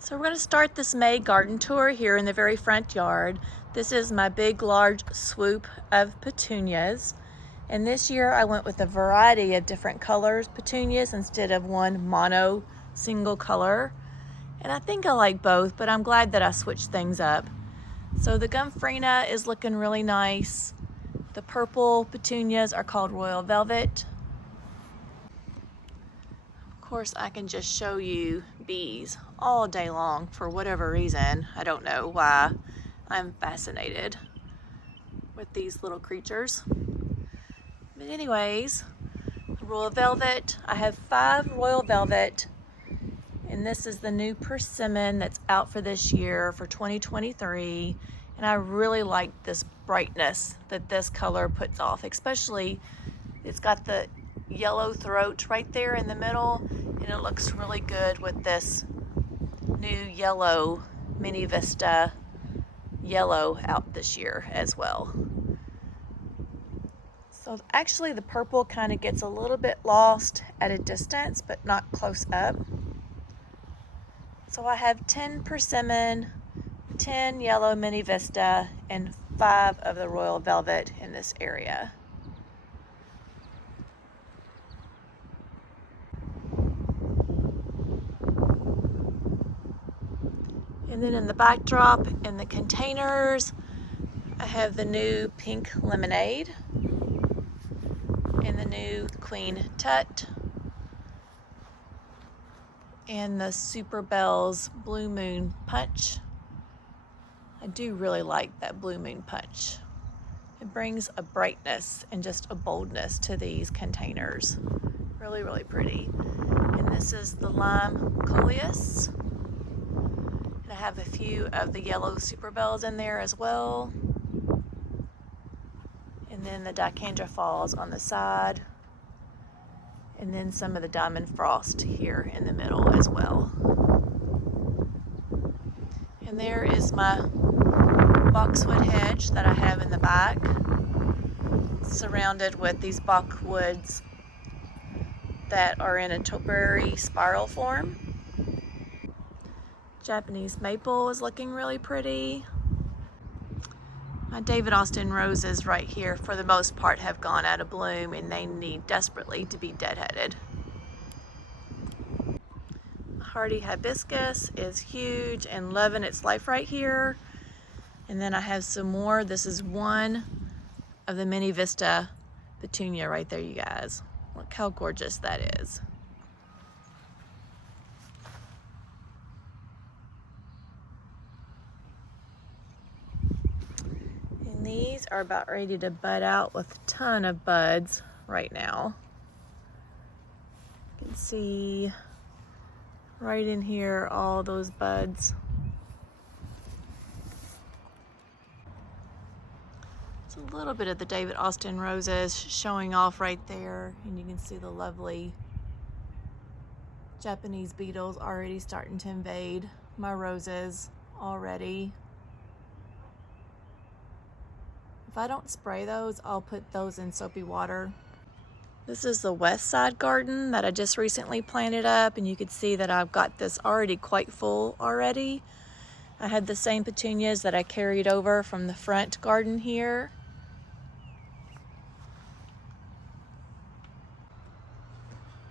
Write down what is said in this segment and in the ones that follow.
So we're going to start this May garden tour here in the very front yard. This is my big, large swoop of petunias. And this year I went with a variety of different colors petunias instead of one mono single color. And I think I like both, but I'm glad that I switched things up. So the Gomphrena is looking really nice. The purple petunias are called Royal Velvet. Of course, I can just show you bees all day long for whatever reason. I don't know why. I'm fascinated with these little creatures. But anyways, Royal Velvet. I have 5 Royal Velvet, and this is the new persimmon that's out for this year for 2023. And I really like this brightness that this color puts off, especially it's got the yellow throat right there in the middle, and it looks really good with this new yellow Mini Vista yellow out this year as well. So actually the purple kind of gets a little bit lost at a distance, but not close up. So I have 10 persimmon, 10 yellow Mini Vista, and 5 of the Royal Velvet in this area. And then in the backdrop, in the containers, I have the new Pink Lemonade and the new Queen Tut and the Super Bells Blue Moon Punch. I do really like that Blue Moon Punch. It brings a brightness and just a boldness to these containers. Really, really pretty. And this is the Lime Coleus. And I have a few of the yellow Super Bells in there as well. And then the Dicandra Falls on the side. And then some of the Diamond Frost here in the middle as well. And there is my boxwood hedge that I have in the back, surrounded with these boxwoods that are in a topiary spiral form. Japanese maple is looking really pretty. My David Austin roses right here, for the most part, have gone out of bloom, and they need desperately to be deadheaded. Hardy hibiscus is huge and loving its life right here. And then I have some more. This is one of the Mini Vista petunia right there, you guys. Look how gorgeous that is. And these are about ready to bud out with a ton of buds right now. You can see right in here all those buds. It's a little bit of the David Austin roses showing off right there, and you can see the lovely Japanese beetles already starting to invade my roses already. If I don't spray those, I'll put those in soapy water. This is the west side garden that I just recently planted up, and you can see that I've got this already quite full already. I had the same petunias that I carried over from the front garden here.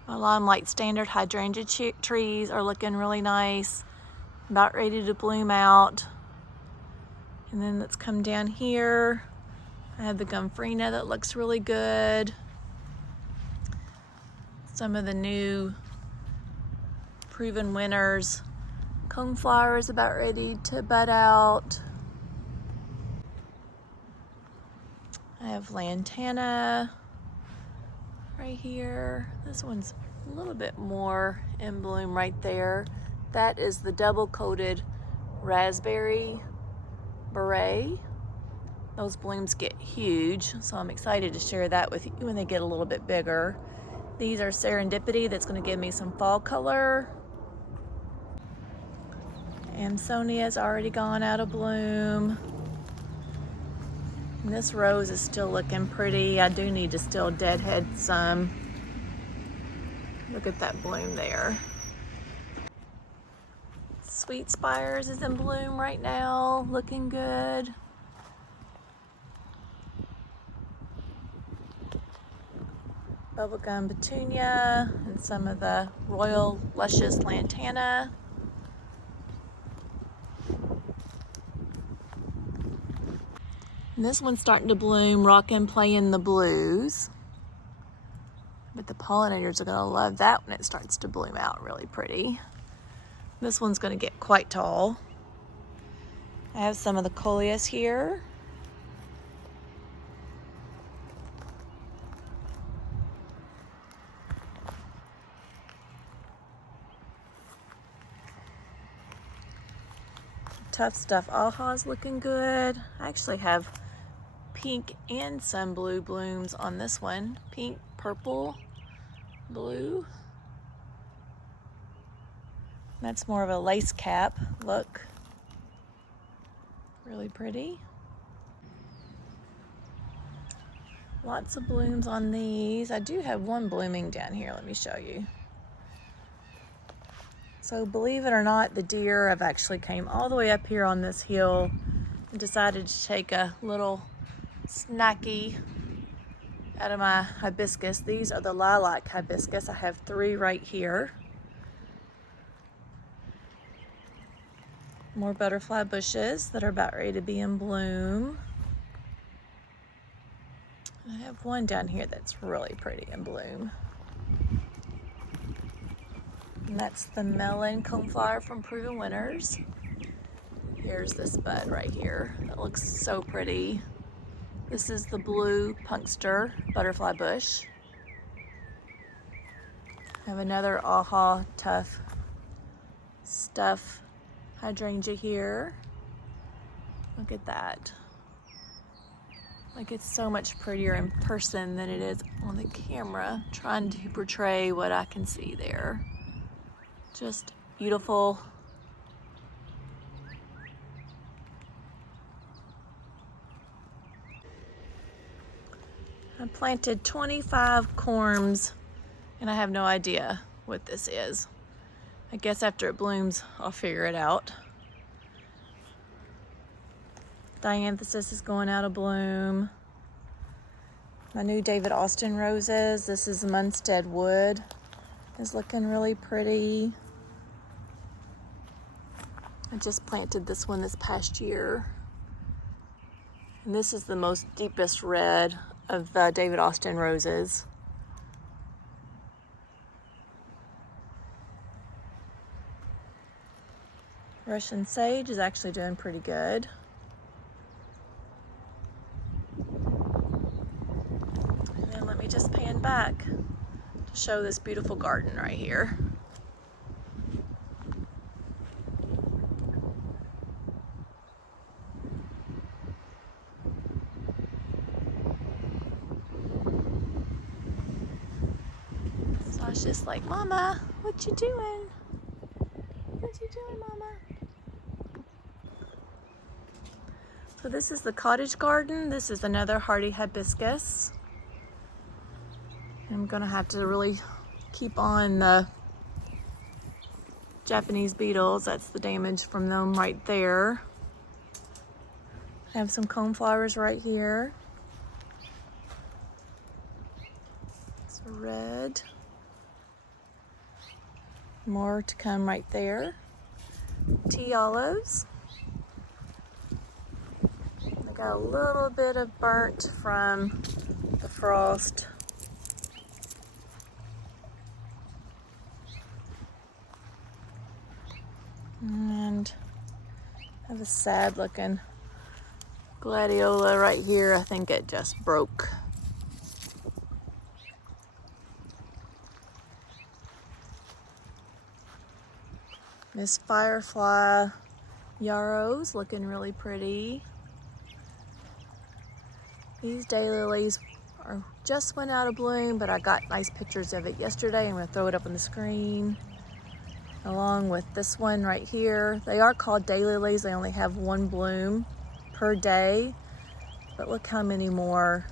My Limelight Standard hydrangea trees are looking really nice, about ready to bloom out. And then let's come down here. I have the Gomphrena that looks really good. Some of the new proven winners. Coneflower is about ready to bud out. I have lantana right here. This one's a little bit more in bloom right there. That is the double coated raspberry beret. Those blooms get huge, so I'm excited to share that with you when they get a little bit bigger. These are Serendipity, that's going to give me some fall color. Amsonia's already gone out of bloom. And this rose is still looking pretty. I do need to still deadhead some. Look at that bloom there. Sweet Spires is in bloom right now, looking good. Bubblegum Petunia and some of the Royal Luscious Lantana. And this one's starting to bloom, Rockin' Playin' the Blues. But the pollinators are gonna love that when it starts to bloom out really pretty. This one's gonna get quite tall. I have some of the Coleus here. Tough Stuff Aha's looking good. I actually have pink and some blue blooms on this one. Pink, purple, blue. That's more of a lace cap look. Really pretty. Lots of blooms on these. I do have one blooming down here. Let me show you. So believe it or not, the deer have actually came all the way up here on this hill and decided to take a little snacky out of my hibiscus. These are the lilac hibiscus. I have 3 right here. More butterfly bushes that are about ready to be in bloom. I have one down here that's really pretty in bloom. And that's the melon coneflower from Proven Winners. Here's this bud right here. That looks so pretty. This is the blue punkster butterfly bush. I have another Aha Tough Stuff hydrangea here. Look at that. Like, it's so much prettier in person than it is on the camera, trying to portray what I can see there. Just beautiful. I planted 25 corms and I have no idea what this is. I guess after it blooms, I'll figure it out. Dianthesis is going out of bloom. My new David Austin roses. This is Munstead Wood. Is looking really pretty. I just planted this one this past year. And this is the most deepest red of the David Austin roses. Russian sage is actually doing pretty good. And then let me just pan back to show this beautiful garden right here. So I was just like, Mama, what you doing? What you doing, Mama? So this is the cottage garden. This is another hardy hibiscus. I'm gonna have to really keep on the Japanese beetles. That's the damage from them right there. I have some coneflowers right here. It's red. More to come right there. Tea olives. I got a little bit of burnt from the frost. And I have a sad looking gladiola right here. I think it just broke. This firefly yarrow's looking really pretty. These daylilies just went out of bloom, but I got nice pictures of it yesterday. I'm gonna throw it up on the screen, along with this one right here. They are called daylilies. They only have 1 bloom per day, but look how many more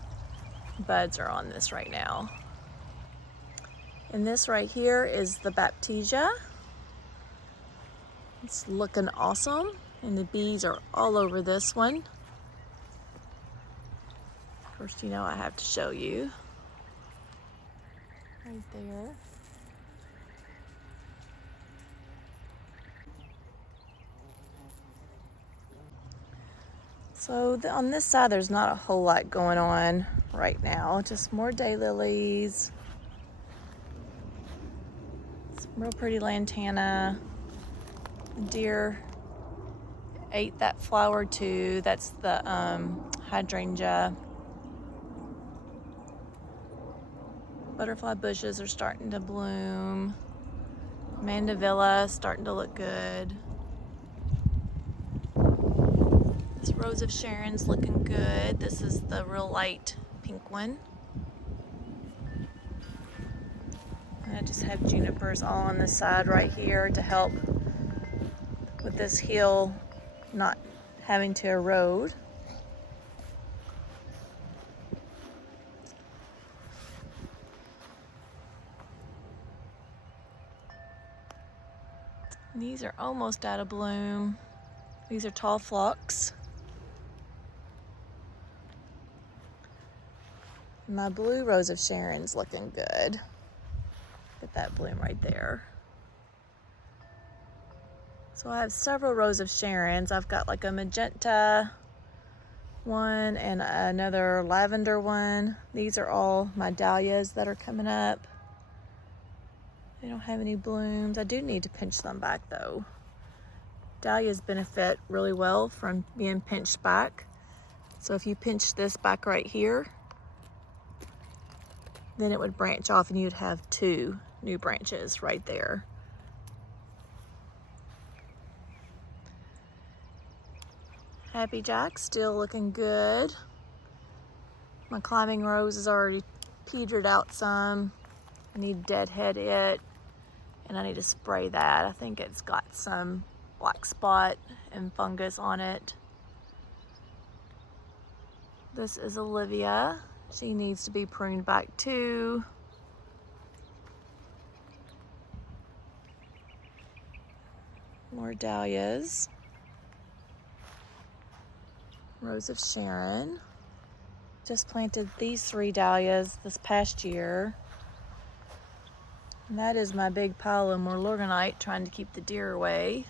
buds are on this right now. And this right here is the Baptisia. It's looking awesome, and the bees are all over this one. First, you know, I have to show you. Right there. So on this side, there's not a whole lot going on right now. Just more daylilies. Some real pretty lantana. The deer ate that flower too. That's the hydrangea. Butterfly bushes are starting to bloom. Mandevilla starting to look good. This Rose of Sharon's looking good. This is the real light pink one. And I just have junipers all on the side right here to help with this hill not having to erode. These are almost out of bloom. These are tall phlox. My blue Rose of Sharon's looking good. Get that bloom right there. So I have several Rose of Sharon's. I've got like a magenta one and another lavender one. These are all my dahlias that are coming up. They don't have any blooms. I do need to pinch them back though. Dahlias benefit really well from being pinched back. So if you pinch this back right here, then it would branch off and you'd have two new branches right there. Happy Jack still looking good. My climbing rose is already petered out some. I need to deadhead it, and I need to spray that. I think it's got some black spot and fungus on it. This is Olivia. She needs to be pruned back too. More dahlias. Rose of Sharon. Just planted these 3 dahlias this past year. And that is my big pile of Morlorgonite trying to keep the deer away,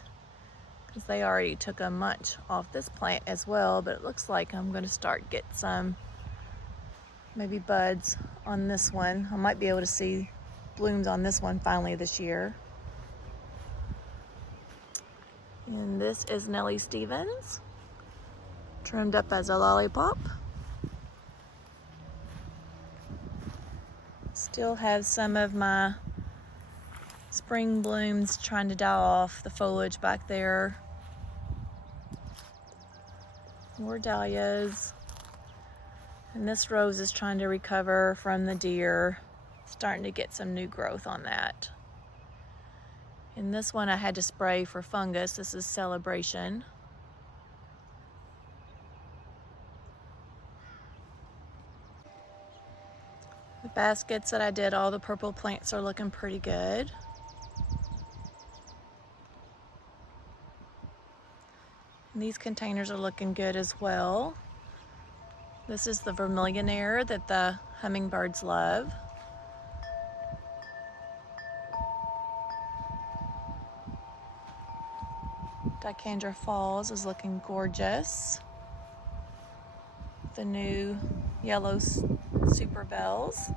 because they already took a munch off this plant as well, but it looks like I'm going to start get some maybe buds on this one. I might be able to see blooms on this one finally this year. And this is Nellie Stevens, trimmed up as a lollipop. Still have some of my spring blooms trying to die off, the foliage back there. More dahlias. And this rose is trying to recover from the deer. Starting to get some new growth on that. And this one I had to spray for fungus. This is Celebration. The baskets that I did, all the purple plants are looking pretty good. And these containers are looking good as well. This is the Vermillionaire that the hummingbirds love. Dicandra Falls is looking gorgeous. The new yellow super bells.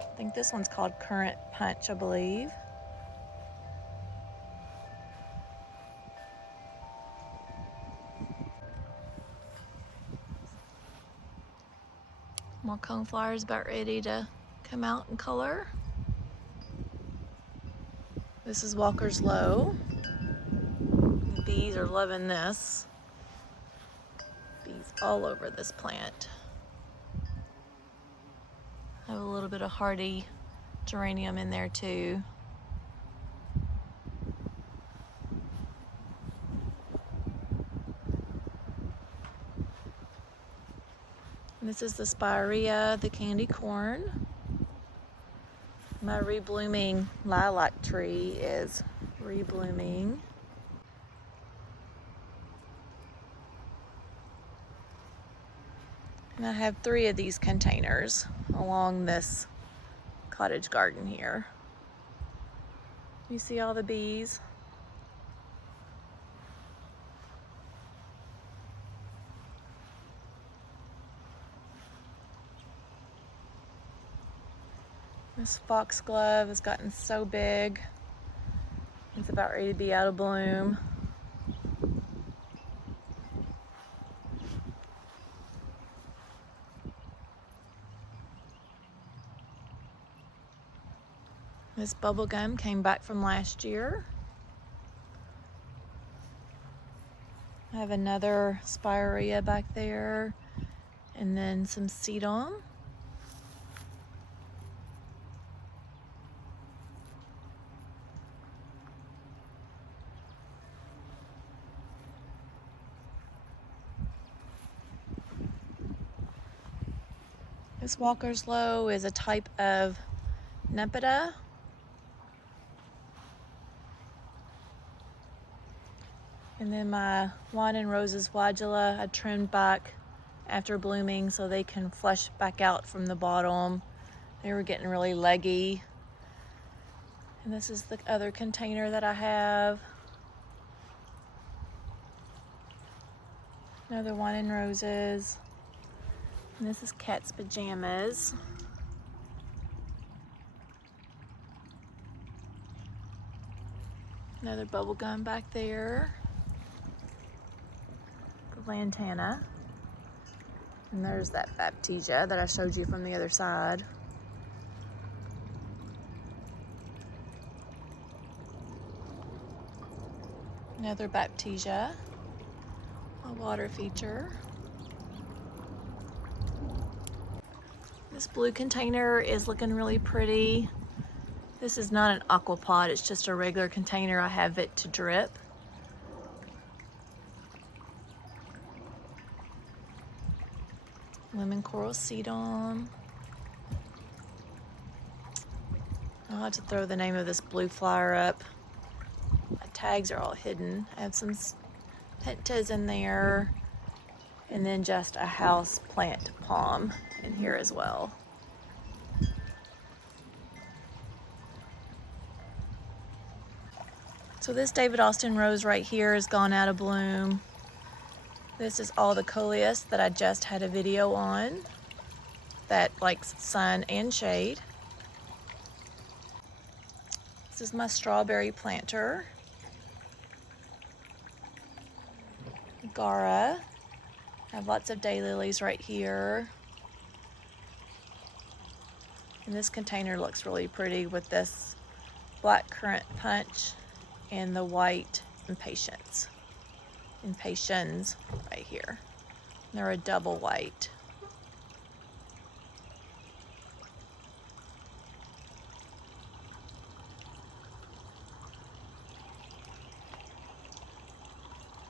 I think this one's called Current Punch, I believe. More coneflowers about ready to come out in color. This is Walker's Low. The bees are loving this. Bees all over this plant. I have a little bit of hardy geranium in there too. And this is the Spirea, the candy corn. My reblooming lilac tree is reblooming. And I have 3 of these containers along this cottage garden here. You see all the bees? This foxglove has gotten so big. It's about ready to be out of bloom. This bubblegum came back from last year. I have another spirea back there, and then some sedum. This Walker's Low is a type of Nepeta. And then my Wine and Roses Wadula I trimmed back after blooming so they can flush back out from the bottom. They were getting really leggy. And this is the other container that I have. Another Wine and Roses. And this is Cat's Pajamas. Another bubble gum back there. The Lantana. And there's that Baptisia that I showed you from the other side. Another Baptisia, a water feature. This blue container is looking really pretty. This is not an aqua pot, it's just a regular container. I have it to drip. Lemon coral sedum. I'll have to throw the name of this blue flower up. My tags are all hidden. I have some pentas in there, and then just a house plant palm in here as well. So this David Austin rose right here has gone out of bloom. This is all the Coleus that I just had a video on that likes sun and shade. This is my strawberry planter. Gara. I have lots of daylilies right here. And this container looks really pretty with this black currant punch and the white impatiens right here. They're a double white.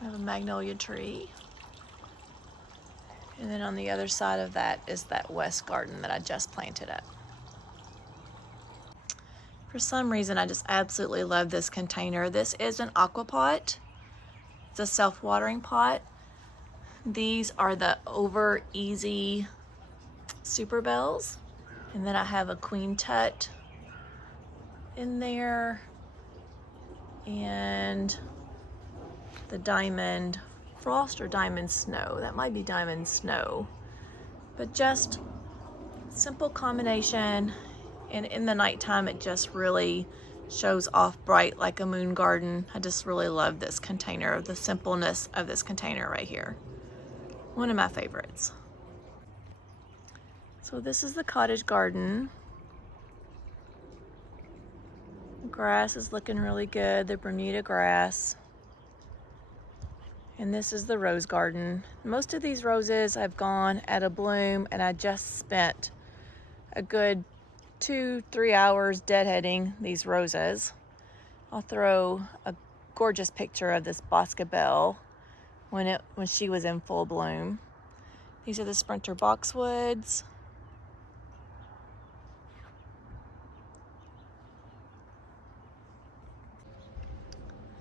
I have a magnolia tree. And then on the other side of that is that west garden that I just planted up. For some reason, I just absolutely love this container. This is an aqua pot. It's a self-watering pot. These are the Over Easy Super Bells. And then I have a Queen Tut in there. And the Diamond Frost or Diamond Snow. That might be Diamond Snow. But just simple combination. And in the nighttime, it just really shows off bright like a moon garden. I just really love this container, the simpleness of this container right here. One of my favorites. So this is the cottage garden. The grass is looking really good, the Bermuda grass. And this is the rose garden. Most of these roses have gone out of bloom, and I just spent a good 2-3 hours deadheading these roses. I'll throw a gorgeous picture of this Boscabelle when she was in full bloom. These are the Sprinter boxwoods.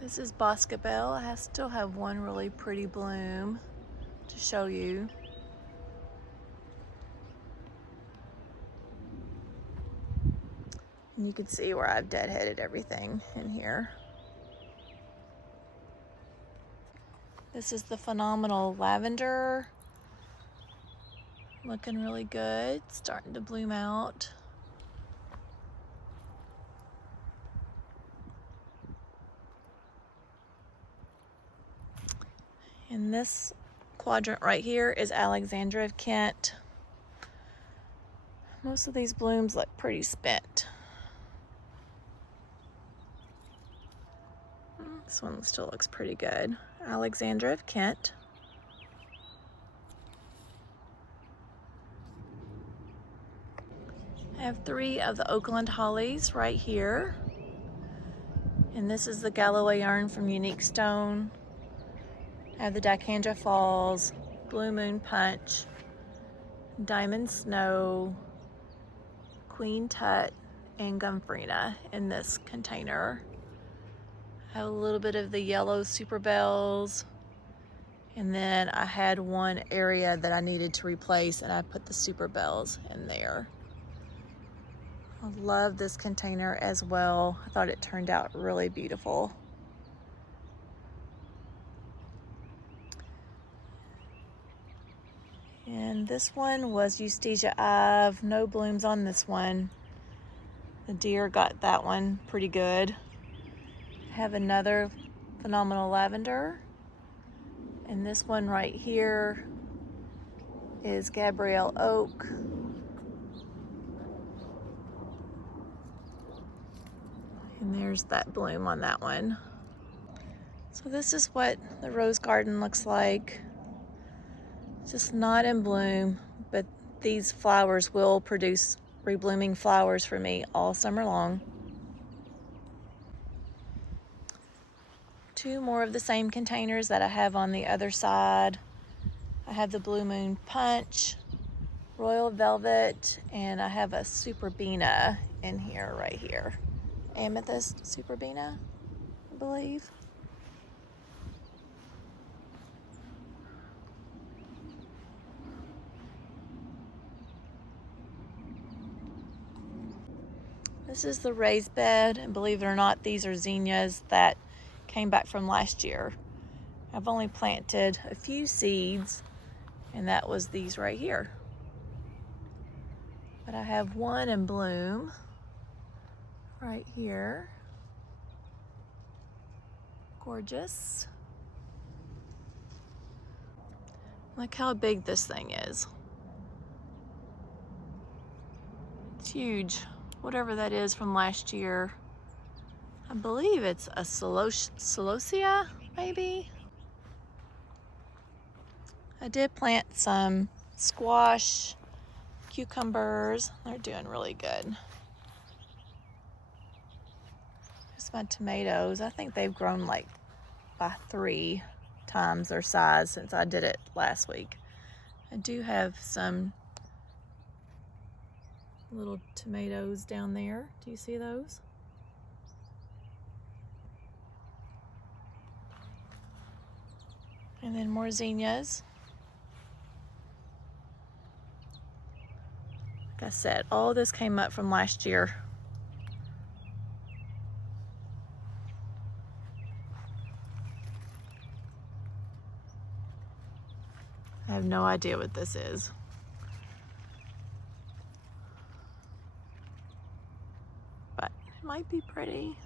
This is Boscabelle. I still have one really pretty bloom to show you. And you can see where I've deadheaded everything in here. This is the phenomenal lavender. Looking really good, starting to bloom out. And this quadrant right here is Alexandra of Kent. Most of these blooms look pretty spent. This one still looks pretty good. Alexandra of Kent. I have 3 of the Oakland hollies right here. And this is the Galloway yarn from Unique Stone. I have the Dicandra Falls, Blue Moon Punch, Diamond Snow, Queen Tut, and Gumfrina in this container. I have a little bit of the yellow Super Bells, and then I had one area that I needed to replace and I put the Super Bells in there. I love this container as well. I thought it turned out really beautiful. And this one was Eustacia Ive. No blooms on this one. The deer got that one pretty good. I have another phenomenal lavender. And this one right here is Gabrielle Oak. And there's that bloom on that one. So this is what the rose garden looks like. Just not in bloom, but these flowers will produce reblooming flowers for me all summer long. 2 more of the same containers that I have on the other side. I have the Blue Moon Punch, Royal Velvet, and I have a Superbina in here right here. Amethyst Superbina, I believe. This is the raised bed, and believe it or not, these are zinnias that came back from last year. I've only planted a few seeds, and that was these right here. But I have one in bloom right here. Gorgeous. Look how big this thing is. It's huge. Whatever that is from last year. I believe it's a celosia, maybe. I did plant some squash, cucumbers. They're doing really good. Here's my tomatoes. I think they've grown like by 3 times their size since I did it last week. I do have some little tomatoes down there. Do you see those? And then more zinnias. Like I said, all this came up from last year. I have no idea what this is. But it might be pretty.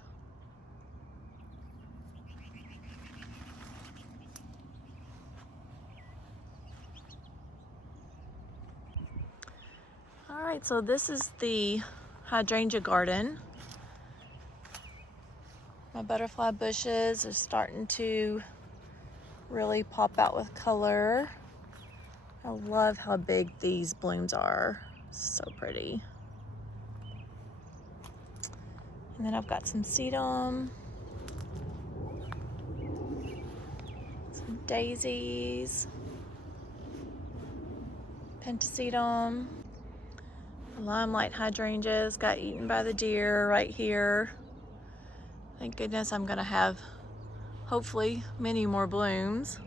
All right, so this is the hydrangea garden. My butterfly bushes are starting to really pop out with color. I love how big these blooms are. So pretty. And then I've got some sedum, some daisies, pentasedum. Limelight hydrangeas got eaten by the deer right here. Thank goodness I'm gonna have hopefully many more blooms.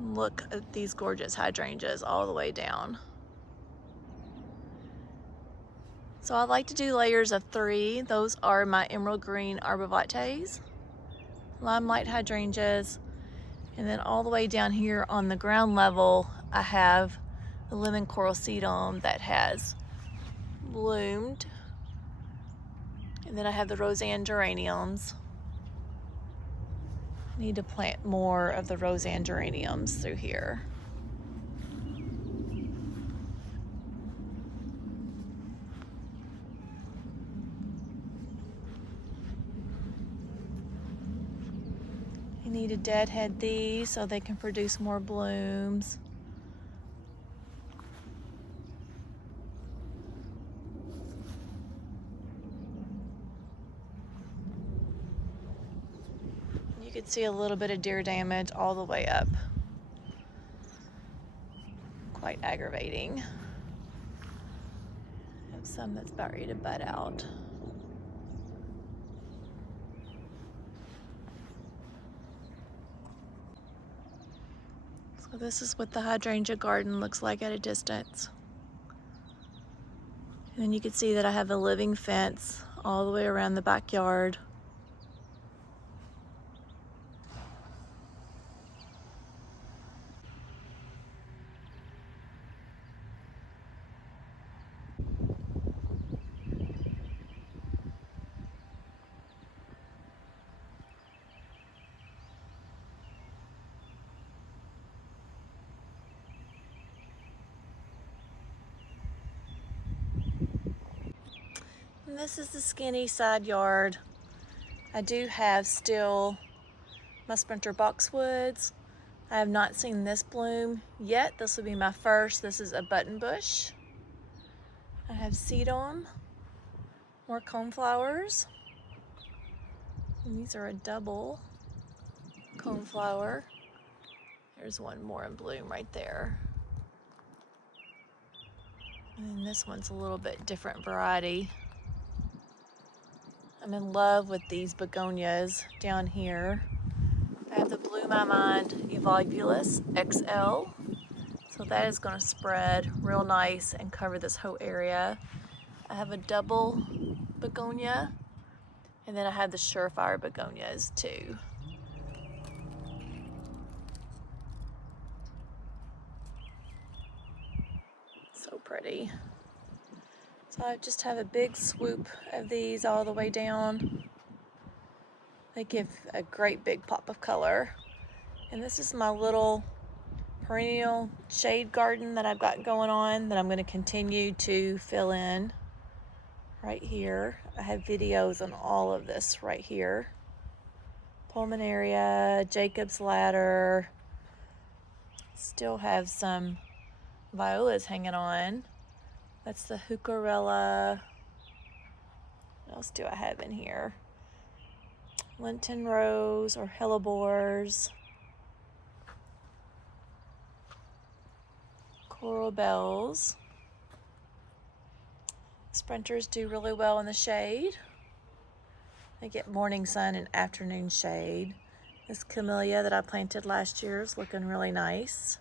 Look at these gorgeous hydrangeas all the way down. So I like to do layers of 3. Those are my emerald green arborvitaes, limelight hydrangeas, and then all the way down here on the ground level, I have the lemon coral sedum that has bloomed. And then I have the Roseanne geraniums. Need to plant more of the Roseanne geraniums through here. You need to deadhead these so they can produce more blooms. You can see a little bit of deer damage all the way up. Quite aggravating. I have some that's about ready to bud out. So this is what the hydrangea garden looks like at a distance. And then you can see that I have a living fence all the way around the backyard. And this is the skinny side yard. I do have still my sprinter boxwoods. I have not seen this bloom yet. This will be my first. This is a button bush. I have sedum, more coneflowers. And these are a double coneflower. There's one more in bloom right there. And this one's a little bit different variety. I'm in love with these begonias down here. I have the Blue My Mind Evolvulus XL. So that is going to spread real nice and cover this whole area. I have a double begonia, and then I have the Surefire begonias too. So pretty. So I just have a big swoop of these all the way down. They give a great big pop of color. And this is my little perennial shade garden that I've got going on that I'm going to continue to fill in right here. I have videos on all of this right here. Pulmonaria, Jacob's Ladder. Still have some violas hanging on. That's the Heucherella. What else do I have in here? Lenten Rose or Hellebores. Coral Bells. Sprinters do really well in the shade. They get morning sun and afternoon shade. This camellia that I planted last year is looking really nice.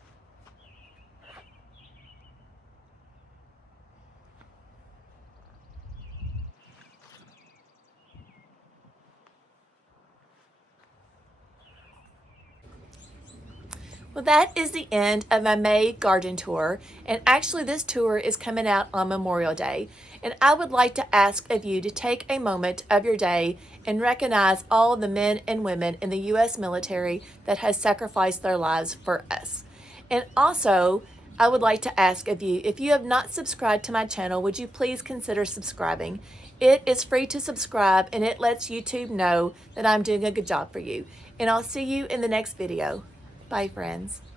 Well, that is the end of my May garden tour, and actually this tour is coming out on Memorial Day, and I would like to ask of you to take a moment of your day and recognize all the men and women in the U.S. military that has sacrificed their lives for us. And also, I would like to ask of you, if you have not subscribed to my channel, would you please consider subscribing? It is free to subscribe, and it lets YouTube know that I'm doing a good job for you. And I'll see you in the next video. Bye, friends.